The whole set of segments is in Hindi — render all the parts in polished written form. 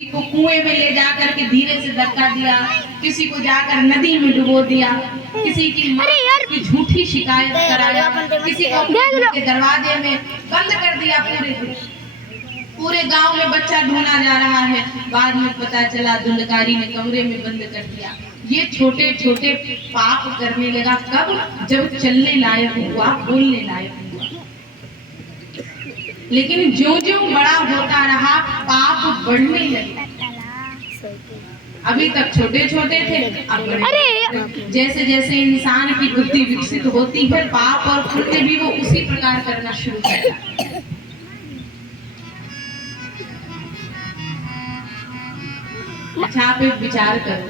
किसी को कुएं में ले जाकर के धीरे से धक्का दिया, किसी को जाकर नदी में डुबो दिया, किसी की मां की झूठी शिकायत कराया, किसी को के दरवाजे में बंद कर दिया। पूरे गांव में बच्चा ढूंढा जा रहा है। बाद में पता चला धुंधकारी ने कमरे में बंद कर दिया। ये छोटे छोटे पाप करने लगा कब? जब चलने लायक हुआ, बोलने लायक हुआ। लेकिन जो जो बड़ा होता रहा पाप बढ़ने लगे। अभी तक छोटे छोटे थे, अब बड़े। जैसे जैसे इंसान की बुद्धि विकसित होती है, पाप और पुण्य भी वो उसी प्रकार करना शुरू करता है। अच्छा, आप एक विचार करो,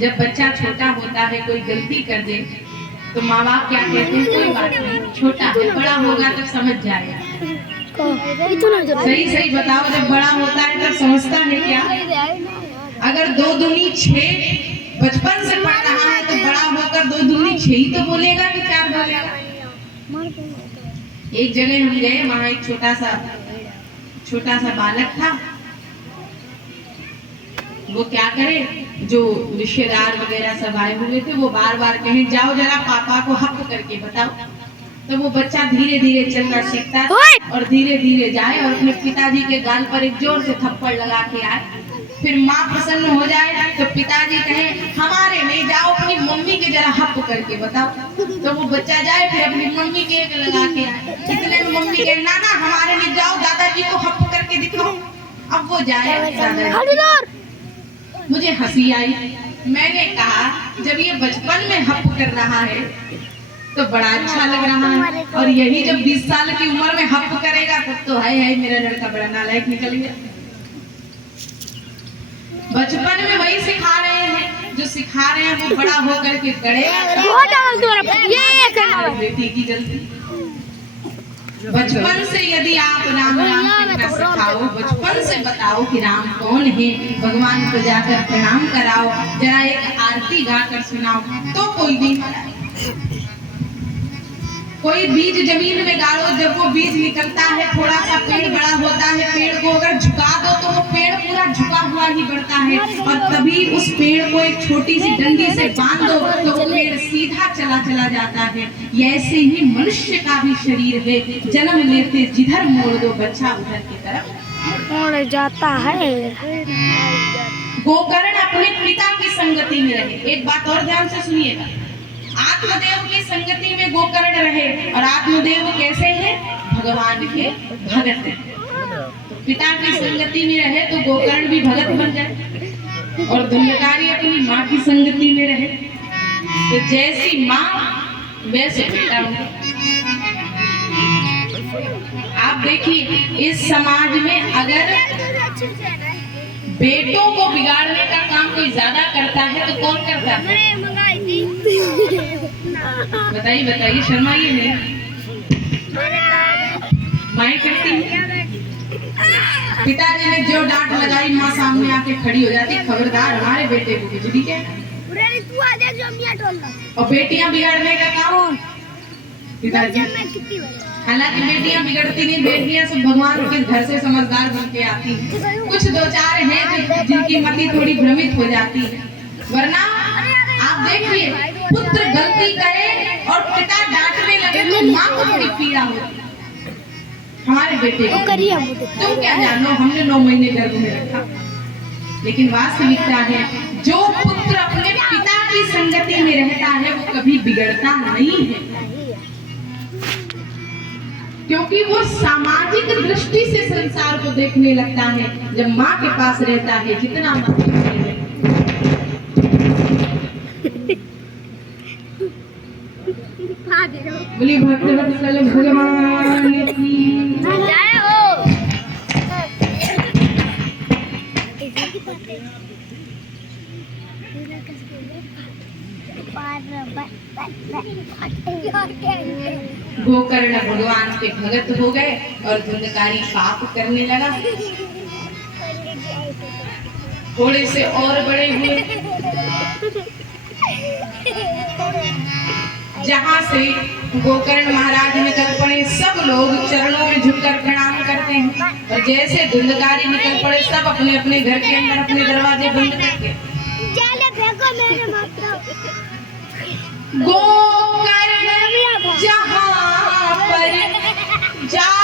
जब बच्चा छोटा होता है कोई गलती कर दे तो माँ बाप क्या कहते हैं? कोई बात नहीं, छोटा है, बड़ा होगा तब समझ जाएगा। सही सही बताओ, जब बड़ा होता है तब समझता है क्या? अगर 2 दूनी 6 बचपन से पढ़ रहा है तो बड़ा होकर 2 दूनी 6 ही तो बोलेगा कि 4 बोलेगा? एक जगह हम गए, वहाँ एक छोटा सा बालक था। वो क्या करे, जो रिश्तेदार वगैरह सब आए हुए थे, वो बार बार कहे जाओ जरा पापा को हक करके बताओ। तो वो बच्चा धीरे धीरे चलना सीखता है और धीरे धीरे जाए और अपने पिताजी के गाल पर एक जोर से थप्पड़ लगा के आए। फिर माँ प्रसन्न हो जाए तो पिताजी कहे हमारे नहीं, जाओ अपनी मम्मी के जरा हक करके बताओ। तो वो बच्चा जाए, फिर अपनी मम्मी के एक लगा के आए। इतने में मम्मी कहे ना ना हमारे नहीं, जाओ दादाजी को हक करके दिखाओ। अब वो जाए दादाजी। मुझे हंसी आई। मैंने कहा जब ये बचपन में हक कर रहा है तो बड़ा अच्छा लग रहा है, और यही जब 20 साल की उम्र में हक करेगा तब तो है मेरा लड़का बड़ा नालायक निकल गया। बचपन में वही सिखा रहे हैं, जो सिखा रहे हैं वो बड़ा होकर के करेगा। बेटी की जल्दी बचपन से यदि आप राम राम कहना सिखाओ, बचपन से बताओ कि राम कौन है, भगवान को जाकर प्रणाम कराओ, जरा एक आरती गाकर सुनाओ, तो कोई नहीं मराए। कोई बीज जमीन में गाड़ो, जब वो बीज निकलता है थोड़ा सा पेड़ बड़ा होता है, पेड़ को अगर झुका दो तो वो पेड़ पूरा झुका हुआ ही बढ़ता है, और तभी उस पेड़ को एक छोटी सी डंडी से बांध दो तो वो पेड़ सीधा चला चला जाता है। ऐसे ही मनुष्य का भी शरीर है, जन्म लेते जिधर मोड़ दो बच्चा उधर की तरफ मोड़ जाता है। गोकर्ण अपने पिता की संगति में रहे। एक बात और ध्यान से सुनिएगा, आत्मदेव की संगति में गोकर्ण रहे, और आत्मदेव कैसे हैं? भगवान के भगत हैं। तो पिता की संगति में रहे तो गोकर्ण भी भगत बन जाए, और धुंधकारी अपनी माँ की संगति में रहे तो जैसी माँ वैसे बेटा होगा। आप देखिए इस समाज में अगर बेटों को बिगाड़ने का काम कोई ज्यादा करता है तो कौन करता है? बताइए, शर्माइए नहीं। माई करती है। पिताजी ने जो डांट लगाई, माँ सामने आके खड़ी हो जाती, खबरदार हमारे बेटे को कुछ भी कहना। और बेटियां बिगाड़ने का काम पिताजी। हालांकि बेटियां बिगड़ती नहीं, बेटियां सब भगवान के घर से समझदार बन के आती हैं। कुछ 2-4 हैं जिनकी मति थोड़ी भ्रमित हो जाती है, वरना आप देखिए पुत्र गलती करे और पिता डांटने लगे तो माँ को बड़ी पीड़ा होती। हमारे बेटे को तुम क्या जानो, हमने 9 महीने गर्भ में रखा। लेकिन वास्तविकता है जो पुत्र अपने पिता की संगति में रहता है वो कभी बिगड़ता नहीं है, क्योंकि वो सामाजिक दृष्टि से संसार को देखने लगता है। जब माँ के पास रहता है जितना बोली भगवान की जय हो। गोकर्ण भगवान के भगत हो गए और धुंधकारी पाप करने लगा। थोड़े से और बड़े हुए, जहाँ से गोकर्ण महाराज निकल पड़े, सब लोग चरणों में झुककर प्रणाम करते हैं। और जैसे धुंधकारी निकल पड़े, सब अपने अपने घर के अंदर अपने दरवाजे बंद करके गोकर्ण जहाँ पर जा